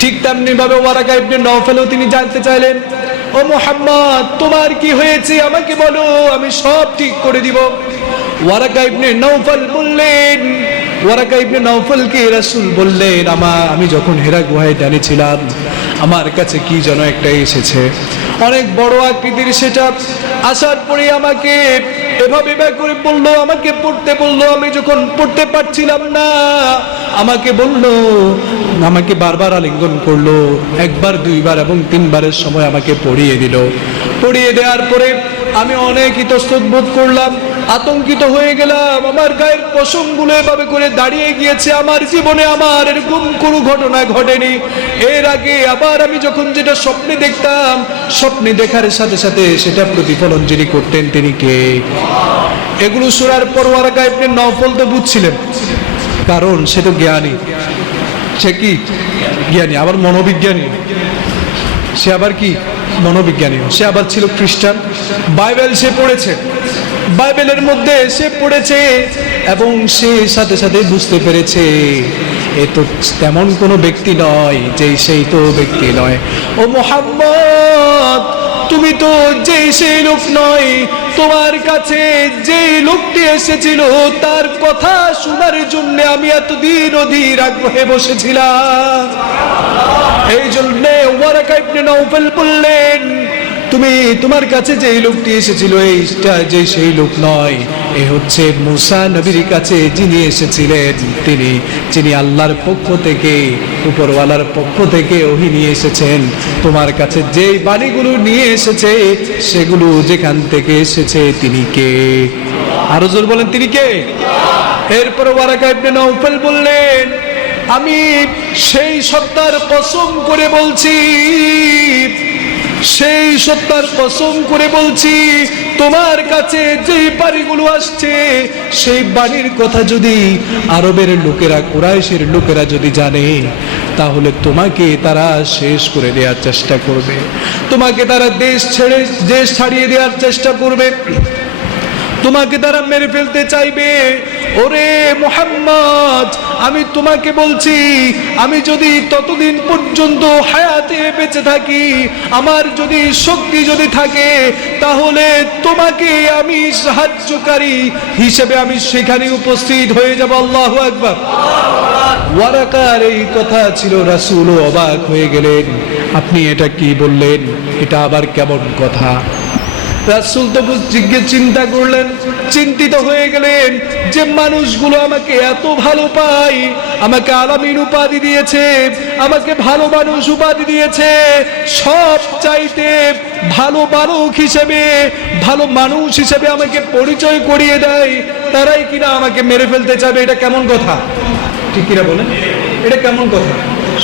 ঠিক তেমনি ভাবে ওয়ারাকা ইবনে নওফালও তিনি জানতে চাইলেন, ও মুহাম্মদ, তোমার কি হয়েছে আমাকে বলো, আমি সব ঠিক করে দিব। ওয়ারাকা ইবনে নওফাল বললেন, ওয়ারাকা ইবনে নওফালকে রাসূল বললেন, আমি যখন হেরা গুহায় দাঁড়িয়েছিলাম, আমার কাছে কি যেন একটা এসেছে, অনেক বড় আকৃতির সেটা। আসার পরে আমাকে এভাবে করে বললো, আমাকে পড়তে বললো। আমি যখন পড়তে পারছিলাম না, আমাকে বললো, আমাকে বারবার আলিঙ্গন করলো, একবার দুইবার এবং তিনবারের সময় আমাকে পড়িয়ে দিল। পড়িয়ে দেওয়ার পরে আমি অনেক ইতস্তত বোধ করলাম, আতঙ্কিত হয়ে গেলাম। আমার গায়ের পশমগুলো এভাবে করে দাঁড়িয়ে গিয়েছে। আমার জীবনে আমার এরকম কোনো ঘটনা ঘটেনি। এর আগে আবার আমি যখন যেটা স্বপ্নে দেখতাম, স্বপ্নে দেখার সাথে সাথে সেটা প্রতিফলন যিনি করতেন তিনি কে? এগুলো শোনার পর ওয়ারাকা ইবনে নওফল তো বুঝছিলেন, কারণ সে তো জ্ঞানী। সে কি জ্ঞানী, আবার মনোবিজ্ঞানী। সে আবার কি মনোবিজ্ঞানী। সে আবার ছিল খ্রিস্টান। বাইবেল সে পড়েছে, বাইবেলের মধ্যে সে পড়েছে এবং সে সাথে সাথে বুঝতে পেরেছে এ তো তেমন কোনো ব্যক্তি নয়, যে সেই তো ব্যক্তি নয়। ও মুহাম্মদ, তুমি তো যেই সেই লোক নয়। তোমার কাছে যেই লোকটি এসেছিল তার কথা শোনার জন্য আমি এতদিন অধীর আগ্রহে বসেছিলাম। এই জন্য ওয়ারাকা ইবনে নওফল বললেন, তুমি তোমার কাছে যেই লোকটি এসেছিল এইটা যে সেই লোক নয়, এ হচ্ছে মুসা নবীর কাছে যিনি এসেছিলেন, যিনি আল্লাহর পক্ষ থেকে, উপরওয়ালার পক্ষ থেকে ওহী নিয়ে এসেছেন। তোমার কাছে যেই বাণীগুলো নিয়ে এসেছে সেগুলো যেখান থেকে এসেছে তিনি কে? আরো জোর বলেন, তিনি কে? এরপর ওয়ারাকা ইবনে নওফল বললেন, আমি সেই সত্তার কসম করে বলছি, সেই সত্তার কসম করে বলছি, তোমার কাছে যে বাণীগুলো আসছে সেই বাণীর কথা যদি আরবের লোকেরা, কুরাইশের লোকেরা যদি জানে, তাহলে তোমাকে তারা শেষ করে দেওয়ার চেষ্টা করবে, তোমাকে তারা দেশ ছাড়িয়ে দেওয়ার চেষ্টা করবে, তোমাকে তারা মেরে ফেলতে চাইবে। ওরে মুহাম্মদ, আমি তোমাকে বলছি, আমি যদি ততদিন পর্যন্ত হায়াতে বেঁচে থাকি, আমার যদি শক্তি যদি থাকে, তাহলে তোমাকে আমি সাহায্যকারী হিসেবে আমি সেখানে উপস্থিত হয়ে যাব। আল্লাহু আকবার। ওয়ারাকার এই কথা ছিল, রাসূল অবাক হয়ে গেলেন, আপনি এটা কি বললেন? এটা আবার কেমন কথা? রাসূল তো চিন্তা করলেন, চিন্তিত হয়ে গেলেন যে মানুষগুলো আমাকে এত ভালো পায়, আমাকে আলামিন উপাধি দিয়েছে, আমাকে ভালো মানুষ উপাধি দিয়েছে, সব চাইতে ভালো বালক হিসেবে, ভালো মানুষ হিসেবে আমাকে পরিচয় করিয়ে দেয়, তারাই কিনা আমাকে মেরে ফেলতে চাবে। এটা কেমন কথা? ঠিক কিনা বলেন, এটা কেমন কথা?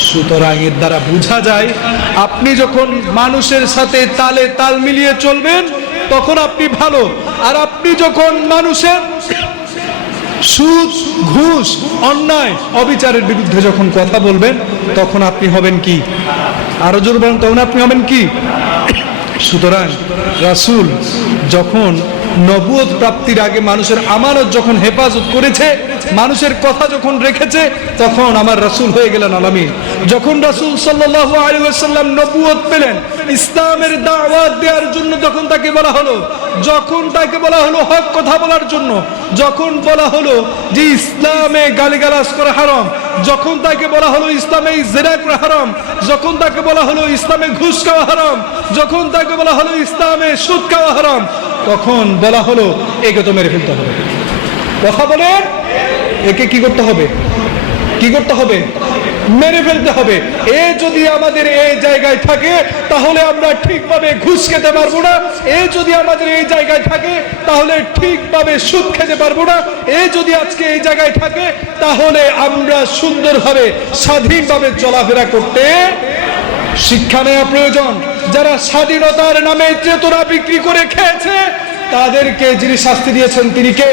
সুতরাং এর দ্বারা বোঝা যায়, আপনি যখন মানুষের সাথে তালে তাল মিলিয়ে চলবেন তখন আপনি ভালো, আর আপনি যখন মানুষের সুদ, ঘুষ, অন্যায়, অবিচারের বিরুদ্ধে যখন কথা বলবেন তখন আপনি হবেন কি? আরো জোর বলেন, তখন আপনি হবেন কি? সুতরাং রাসূল যখন নবুয়ত প্রাপ্তির আগে মানুষের আমানত যখন হেফাজত করেছে, মানুষের কথা যখন রেখেছে, তখন আমার রাসূল হয়ে গেলেন আলামিন। যখন রাসূল সাল্লাল্লাহু আলাইহি ওয়াসাল্লাম নবুয়ত পেলেন, ইসলামের দাওয়াত দেওয়ার জন্য যখন তাকে বলা হলো, যখন তাকে বলা হলো হক কথা বলার জন্য, যখন বলা হলো যে ইসলামে গালিগালাজ করা হারাম, যখন তাকে বলা হলো ইসলামে জিনা করা হারাম, যখন তাকে বলা হলো ইসলামে ঘুষ খাওয়া হারাম, যখন তাকে বলা হলো ইসলামে সুদ খাওয়া হারাম, তখন বলা হলো একে তো মেরে ফেলতে হবে। কথা বলেন, একে কি করতে হবে? কি করতে হবে? মেরে ফেলতে হবে। এ যদি আমাদের এই জায়গায় থাকে তাহলে আমরা ঠিকভাবে ঘুষ খেতে পারবো না। এ যদি আমাদের এই জায়গায় থাকে তাহলে ঠিকভাবে সুদ খেতে পারবো না। এ যদি আজকে এই জায়গায় থাকে তাহলে আমরা সুন্দরভাবে স্বাধীনভাবে চলাফেরা করতে শিক্ষা নেওয়া প্রয়োজন। যারা স্বাধীনতার নামে চেতনা বিক্রি করে খেয়েছে তাদেরকে যিনি শাস্তি দিয়েছেন তিনি কে?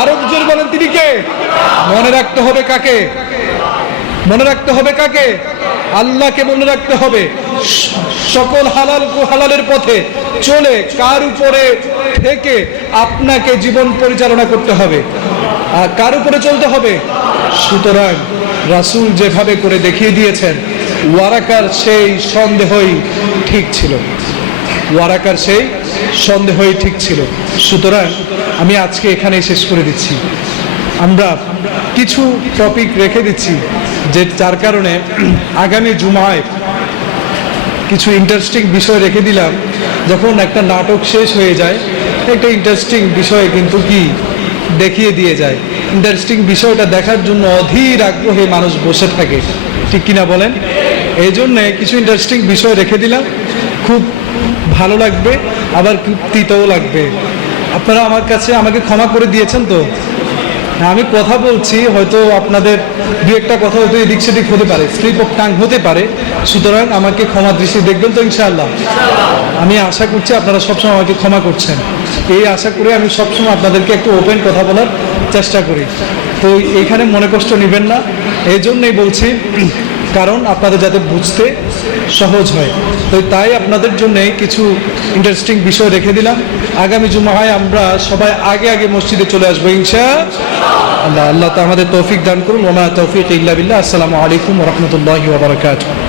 আরো জোরে বলেন, তিনি কে? মনে রাখতে হবে কাকে? মনে রাখতে হবে কাকে? আল্লাহকে মনে রাখতে হবে। সকল হালালের পথে চলে কার উপরে থেকে আপনাকে জীবন পরিচালনা করতে হবে, আর কার উপরে চলতে হবে? সুতরাং রাসূল যেভাবে করে দেখিয়ে দিয়েছেন, ওয়ারাকার সেই সন্দেহই ঠিক ছিল, ওয়ারাকার সেই সন্দেহই ঠিক ছিল। সুতরাং আমি আজকে এখানেই শেষ করে দিচ্ছি। আমরা কিছু টপিক রেখে দিচ্ছি যে যার কারণে আগামী জুমায় কিছু ইন্টারেস্টিং বিষয় রেখে দিলাম। যখন একটা নাটক শেষ হয়ে যায়, একটা ইন্টারেস্টিং বিষয় কিন্তু কি দেখিয়ে দিয়ে যায়। ইন্টারেস্টিং বিষয়টা দেখার জন্য অধীর আগ্রহে মানুষ বসে থাকে, ঠিক কিনা বলেন? এই জন্যে কিছু ইন্টারেস্টিং বিষয় রেখে দিলাম, খুব ভালো লাগবে, আবার খুব তিতাও লাগবে। আপনারা আমাকে ক্ষমা করে দিয়েছেন তো? আমি কথা বলছি, হয়তো আপনাদের দু একটা কথা হয়তো এদিক সেদিক হতে পারে, স্লিপ অফ টাং হতে পারে, সুতরাং আমাকে ক্ষমা দৃষ্টি দেখবেন তো ইনশাআল্লাহ। আমি আশা করছি আপনারা সবসময় আমাকে ক্ষমা করছেন, এই আশা করে আমি সবসময় আপনাদেরকে একটু ওপেন কথা বলার চেষ্টা করি। তো এখানে মনে কষ্ট নেবেন না, এই জন্যই বলছি, কারণ আপনাদের যাতে বুঝতে সহজ হয়। তো তাই আপনাদের জন্যে কিছু ইন্টারেস্টিং বিষয় রেখে দিলাম। আগামী জুমায় আমরা সবাই আগে আগে মসজিদে চলে আসবো ইনশাআল্লাহ। আল্লাহ তো আমাদের তৌফিক দান করুন। ওয়া মা তৌফিক ইল্লা বিল্লাহ। আসসালামু আলাইকুম ওয়া রাহমাতুল্লাহি ওয়া বারাকাতুহু।